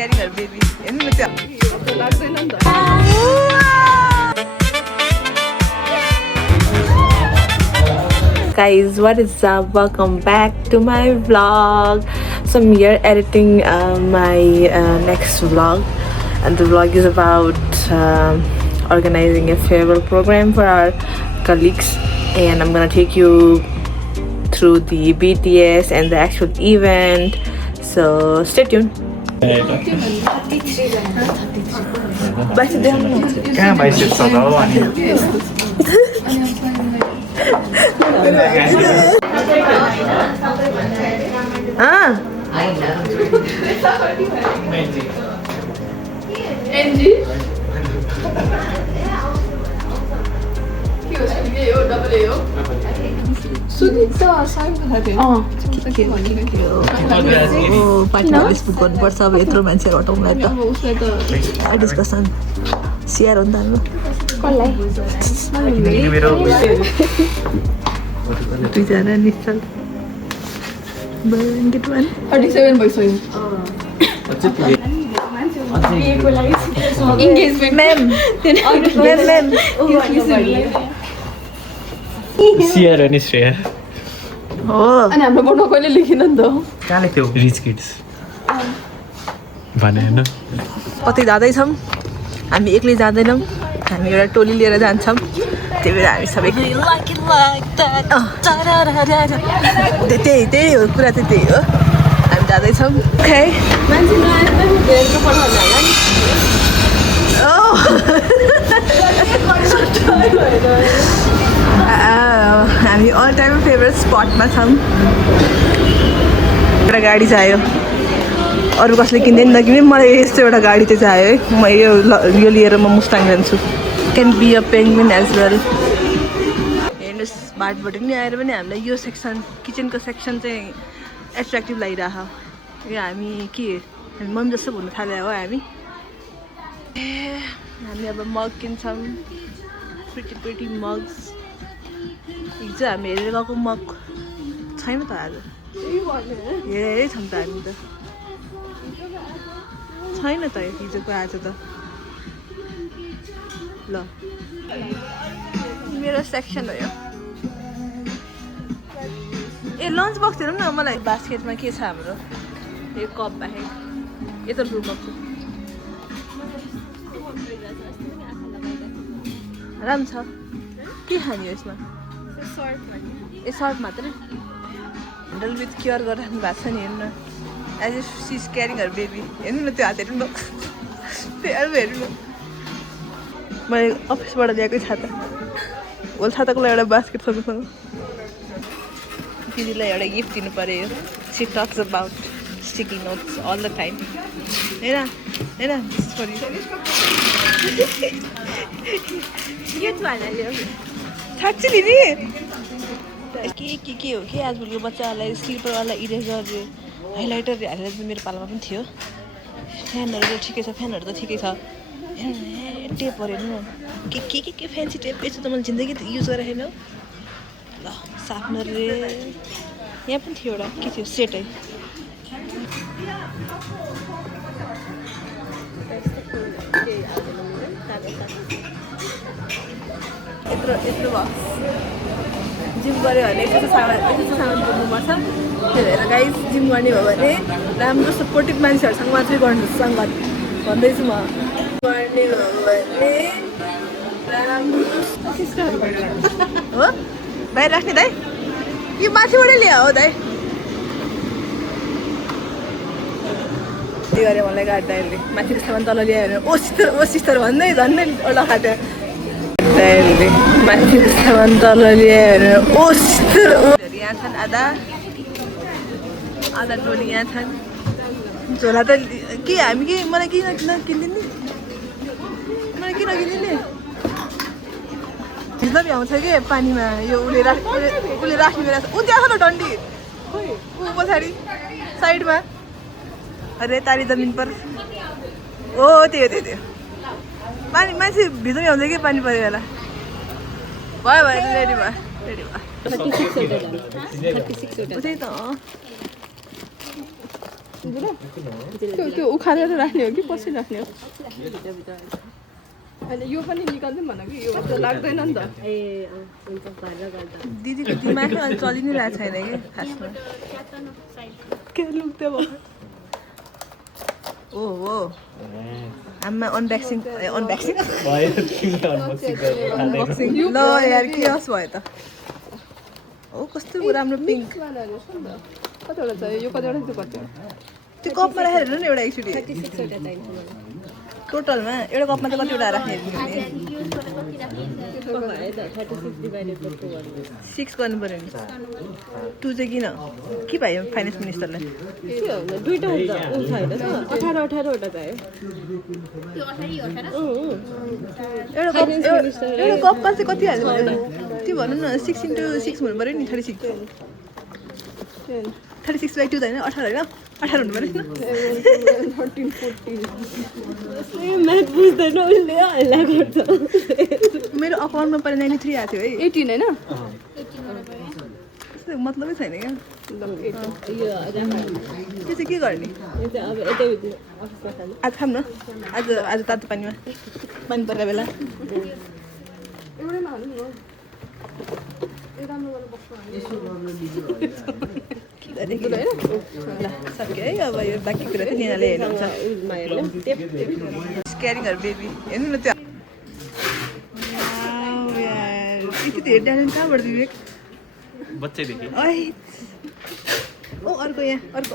carrying her baby. Guys, what is up? Welcome back to my vlog. So I'm here editing my next vlog, and the vlog is about organizing a farewell program for our colleagues, and I'm gonna take you through the BTS and the actual event. So stay tuned. कहाँ biceps छ त हौ अनि participate गर्नुपर्छ अब यत्रो मान्छेहरू हटाउँला त डिस्कसन सियर हो नि त हाम्रो दुईजना निश्चल ब्ल्याङ्केट वान 37 भइसक्यो सियर अनि श्रेया हो अनि हाम्रो बोर्डमा कहिले लेखिन नि त कहाँ लेख्थ्यौ रिच किड्स भने हैन कतै जाँदैछौँ हामी एक्लै जाँदैनौँ हामी एउटा टोली लिएर जान्छौँ त्यही भएर हामी सबै त्यही हो कुरा चाहिँ त्यही हो हामी जाँदैछौँ खै हामी अल टाइम फेभरेट स्पटमा छौँ एउटा गाडी चाहियो अरू कसले किन्दैन नकिने मलाई यस्तो एउटा गाडी चाहिँ चाहियो है म यो लिएर म मुस्ताङ जान्छु can be a penguin as well हेर्नुहोस् बाटोबाट नि आएर पनि हामीलाई यो सेक्सन किचनको सेक्सन चाहिँ एट्र्याक्टिभ लागिरहेछ यो हामी के हामी मम्मी जस्तो भन्न थाल्यो हो हामी अब मग किन्छौँ प्रिटी मग्स हिजो हामी हेरेर गएको मग छैन त आज हेरेरै छौँ त हामी त छैन त हिजोको आज त ल मेरो सेक्सन हो यो ए लन्च बक्स हेरौँ न मलाई बास्केटमा के छ हाम्रो यो कप बाहेक यत्रो ठुलो कप राम्रो छ के खाने हो यसमा ए सर्ट मात्रै ह्यान्डल विथ केयर गरिराख्नु भएको छ नि हेर्नु न as if she is carrying her baby हेर्नु न त्यो हात हेर्नु न त्यो हेर्नु न मैले अफिसबाट ल्याएकै छाता होल छाताको लागि एउटा बास्केट छ मसँग दिदीलाई एउटा गिफ्ट दिनु पऱ्यो यो she talks about sticky notes all the time हेर साँच्ची दिदी के हो कि आजभोलिको बच्चाहरूलाई स्लिपरवाला इरेजर हाइलाइटर हालेर चाहिँ मेरो पालामा पनि थियो फ्यानहरू त ठिकै छ फ्यानहरू त ठिकै छ टेपहरू हेर्नु के फ्यान्सी टेप यस्तो त मैले जिन्दगी युज गरेको छैन ल सार्पनर रे यहाँ पनि थियो एउटा के थियो सेटै यत्रो भयो जिम गऱ्यो भने यस्तो सामान बोक्नुपर्छ त्यही भएर गाइस जिम गर्ने हो भने राम्रो सपोर्टिभ मान्छेहरूसँग मात्रै गर्नु सङ्गत भन्दैछु म गर्ने हो भने राम्रो हो बाहिर राख्ने दाइ यो माथिबाटै ल्यायो हो दाइ त्यही गरे मलाई गाडी दाइले माथिको सामान तल ल्यायो भने ओ सिस्टर भन्दै झन्डै ओला खाट्यो दाइले माथिको सामान तल ल्यायो भने यहाँ छन् आधा टोली यहाँ छन् झोला त के हामी कि मलाई किन किनिदिने मलाई किन किनिदिने हिजो भ्याउँछ कि पानीमा यो उसले राख्ने बेला ऊ त्यहाँ छ न डन्डी ऊ पछाडि साइडमा अरे तारी जमिन पर ओ त्यो पानी मान्छे भित्र भ्याउँछ कि पानी पऱ्यो बेला भयो रेडी भयो 36 त्यही त त्यो उखालेर राख्ने हो कि पछि राख्ने हो होइन यो पनि निकाल्दै भन कि यो त लाग्दैन नि त दिदीको दिमाग अहिले चलि नै रहेको छैन कि खासमा के लुक्दै भयो ओ हो आमा अनबक्सिङ अनबक्सिङ ल यार के होस् भयो त हो कस्तो राम्रो पिङ्क कतिवटा छ यो कतिवटा त्यो कतिवटा त्यो कपमा राखेर हेर्नु न एउटा एकचोटि टोटलमा एउटा कपमा चाहिँ कतिवटा राख्ने 6 गर्नु पऱ्यो नि 2 चाहिँ किन के भयो फाइनेन्स मिनिस्टरलाई दुईटा हुन्छ हुन्छ होइन 18 वटा चाहियो एउटा कपमा चाहिँ कति हाल्नु पर्यो त्यो भन्नु न 6 into 6 हुनु पऱ्यो नि 36 36/2 त होइन 18 होइन 18 हुनु पऱ्यो नि 13 14 म्याथ बुझ्दैन उसले हल्ला गर्छ मेरो अकाउन्टमा पहिला 93 आएको थियो है 18 होइन मतलबै छैन क्या त्यो चाहिँ के गर्ने आज खाऊँ न आज तातो पानीमा पानी पर्ने बेला एउटैमा हाल्नु न ए राम्रो गरेर बस्नु ल सक्यो है अब यो बाँकी कुरा चाहिँ निनाले हेर्नुहुन्छ क्यारिङहरू बेबी हेर्नु न त्यो यति त हेर्दा कहाँबाट विवेक बच्चैदेखि ओ अर्को यहाँ अर्को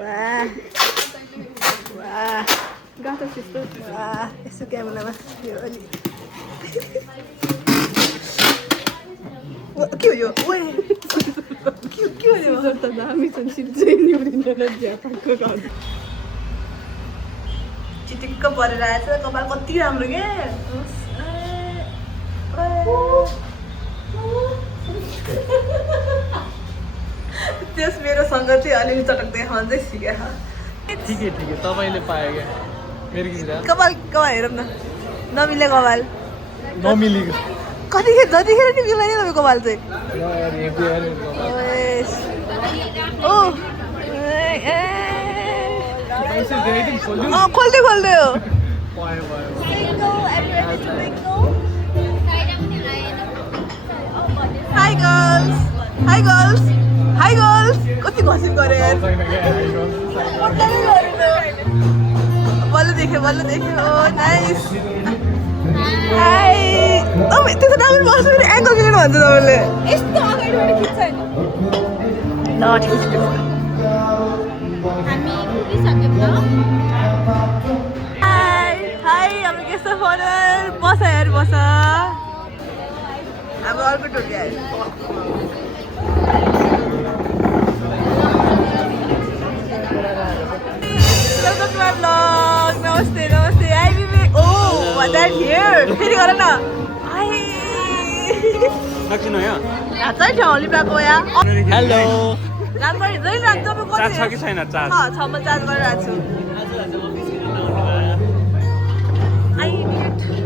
वाह वाह गाता सिस्टर वाह यसो क्यामेरामा यो अलि के हो यो ओए के हो यो त दामी छ सिल्चै निउरिँदैन ज्यापाको घर चिटिक्क परेर आएछ कपाल कति राम्रो के त्यस मेरो सँग चाहिँ अलिअलि चटक देखाउँदै सिक्यो ठिकै तपाईँले पायो क्या मेरो किसिम कपाल हेरौँ न नमिले कपाल नमिलेको कतिखेर जतिखेर नि मिल्दैन तपाईँ कपाल चाहिँ खोल्दै हो हाई गर्ल्स कति घसिङ गरे बल्ल देख्यो ओ नाइस हाई तपाईँ त्यो त राम्रो बस्नु एङ्कल मिलेर भन्छ तपाईँले यस्तो अगाडिबाट खिच्छ हैन ल ठिक छ हामी पुगिसक्यौँ ल हाई हाम्रो गेस्ट अफ अनर बस अब अर्को टोली आयो वेलकम टु माई ब्लग नमस्ते आई विवेक ओ द्याट हियर फेरि गर न चाहिँ ठाउँ लिपाको या हेलो राम्ररी जहिले राख्छ चार्ज छ कि छैन चार्ज 6 मा चार्ज गरिरहेको छु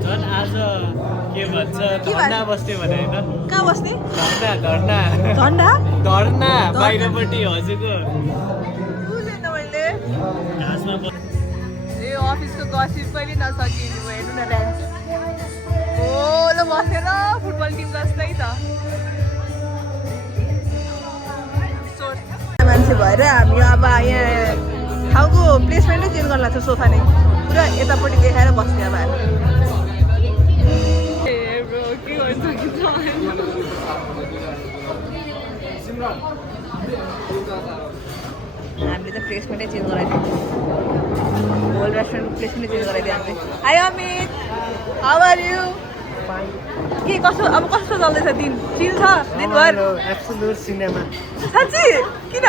झन् आज के भन्छ धर्ना बस्ने भने होइन कहाँ बस्ने धर्ना झन्डा बाहिरपट्टि हजुरको बुझेँ त मैले घाँसमा ए अफिसको गसिप कहिले नसकिनु हेर्नु न डान्स ओ ल बसेर फुटबल टिम जस्तै त मान्छे भएर हामी अब यहाँ ठाउँको प्लेसमेन्टै चेन्ज गर्न लाग्छ सोफा नै पुरा यतापट्टि देखाएर बस्ने अब हामीले त प्लेसमेन्टै चेन्ज गराइदियो होल रेस्टुरेन्ट प्लेसमेन्टै चेन्ज गराइदियो हामीले hi Amit how are you के कस्तो अब कस्तो चल्दैछ दिन चिल छ दिनभर एब्सोल्युट सिनेमा साँच्ची किन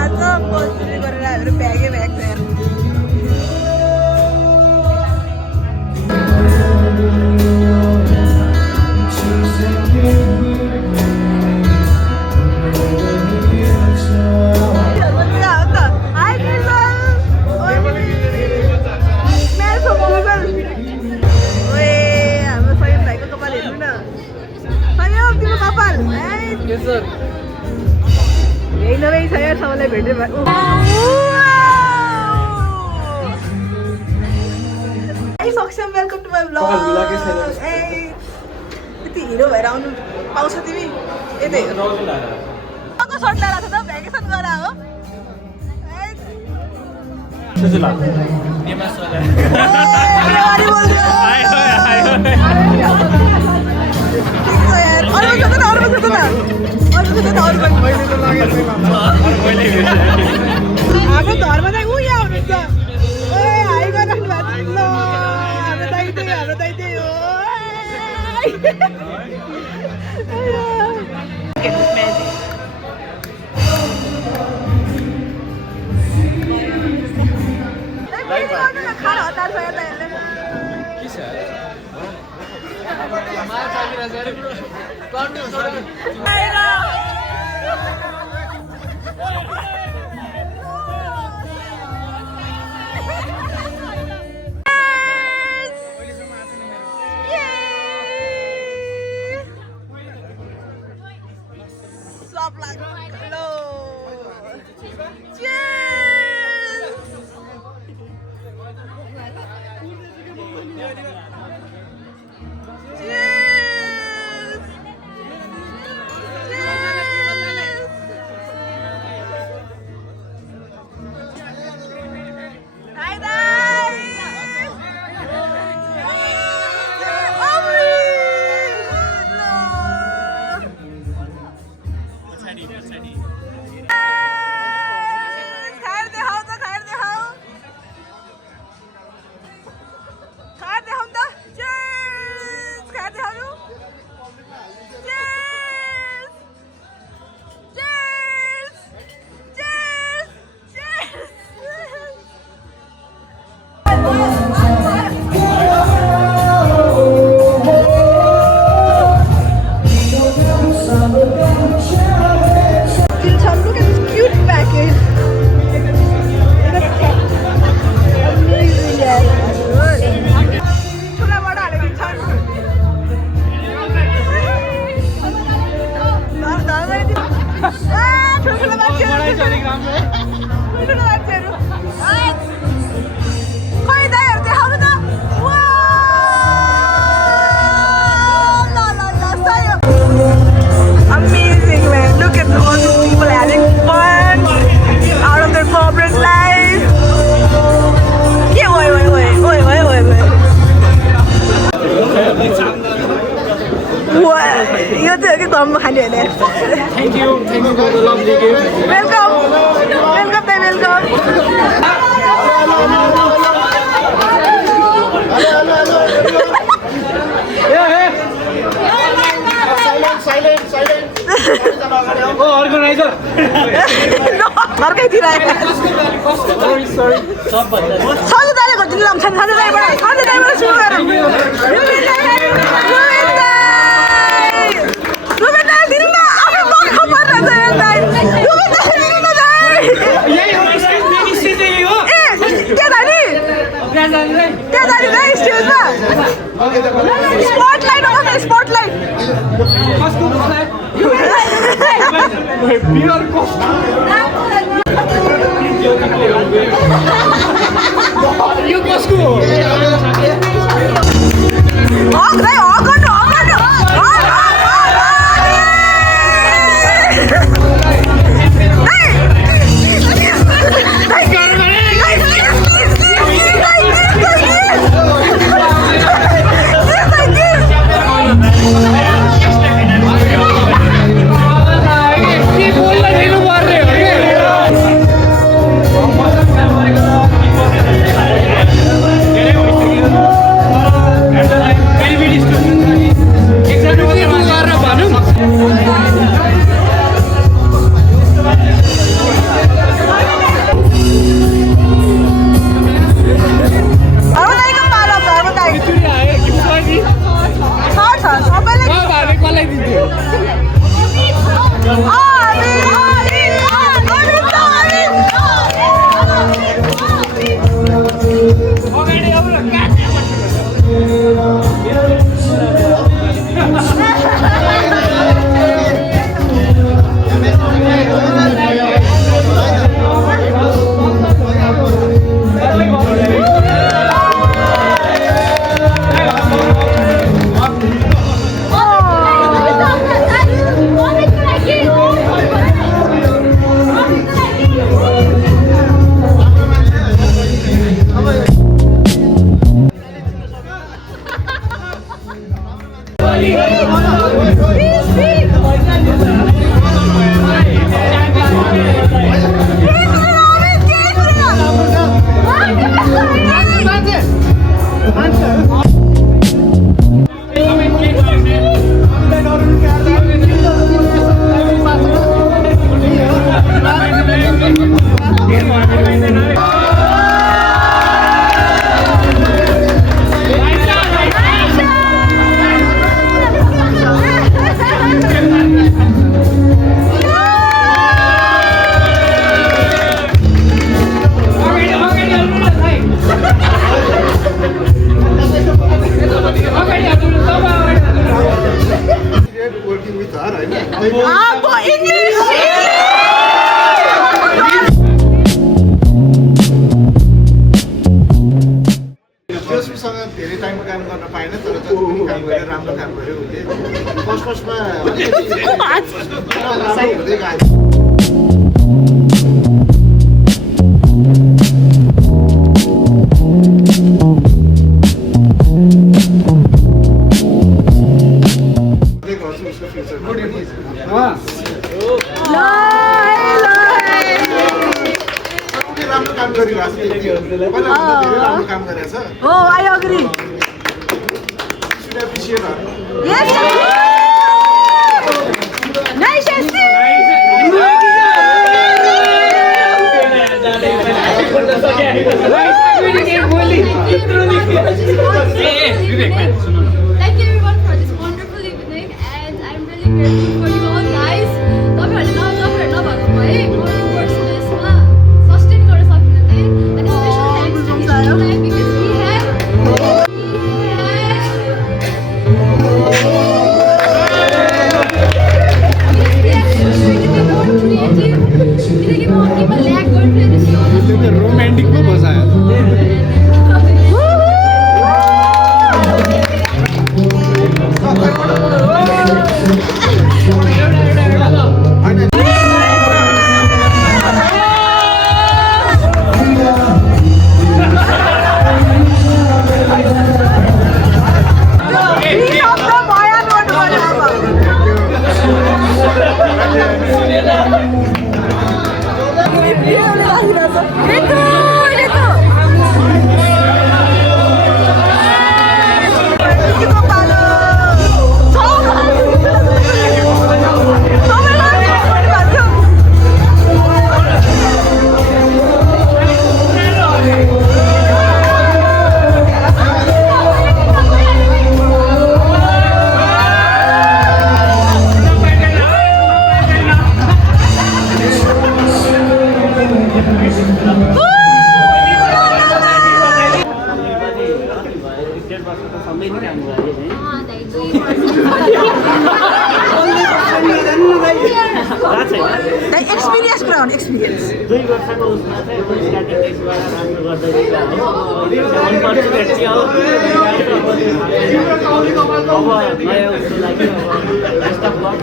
आज मजदुरी गरेर हाम्रो ब्यागै ब्याग छ यहाँ यही नभई छ यार सबैलाई भेट्यो सक्षम वेलकम टु माई ब्लग यति हिरो भएर आउनु पाउँछ तिमी यतै अर्को सर्ट लगाएर छ त भ्याकेसन गएर हो हाम्रो घरमा चाहिँ ऊ यहाँ हुनुहुन्छ हाई गरिराख्नु भएको छ ल हाम्रो दाइ त्यही हो खाना हतार छ यता Stop like hello. Cheers. Cheers. Hi guys. Look at this cute package. Amazing, yes. ठुला बडा हालेको छ ठुलो मान्छेहरू खै दाइहरू देखाउनु त Amazing, man. Look at all these people having fun out of their corporate life. Yeah, wait. What? You're taking some honey there. Thank you for the lovely gift. Welcome, welcome. Silent. Oh, organizer. No, अर्कैतिर आएको Sorry. सधैँ दाइले घटिनु लाउँछ सधैँ दाइबाट सुरु गरौँ रुबेन दाइ दिनु न आफै बर्ख परिरहेछ यार दाइ रुबेन दाइ त्यहाँ जाने दाइ स्टेजमा स्पटलाइट आउँछ स्पटलाइट यो कसको हो गरेर राम्रो काम गर्यो उसले फर्स्टमा हुँदै गयो राम्रो काम गरिरहेको राम्रो काम गरेछ हो I agree should appreciate her. Yes. Nice. Thank you everyone for this wonderful evening and I'm really grateful for you all guys. तपाईहरुले नभएको भए म यो कोर्स यसमा सस्टेन गर्न सक्दिनँ and special thanks to Ishmael because we have romantic पो बसायो Experience ground experience. 2 वर्षको उसमा चाहिँ स्टार्टिङ डेजबाट राम्रो गर्दै गएको हो अनफर्चुनेटली अब नयाँ उसको लागि बेस्ट अफ लक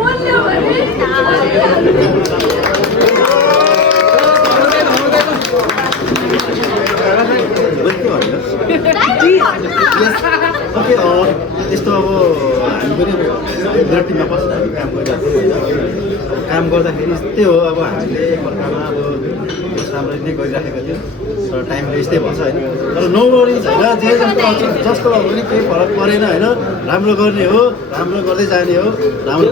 यस्तो अब हामी पनि ब्लड टिममा बसेर काम गरिरहेको थियौँ काम गर्दाखेरि यस्तै हो अब हामीले एकअर्कामा अब राम्ररी नै गरिराखेका थियौँ तर टाइमले यस्तै भन्छ होइन तर नो वरिज होइन जे जस्तो पनि केही फरक परेन होइन राम्रो गर्ने हो राम्रो गर्दै जाने हो राम्रो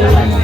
Thank you.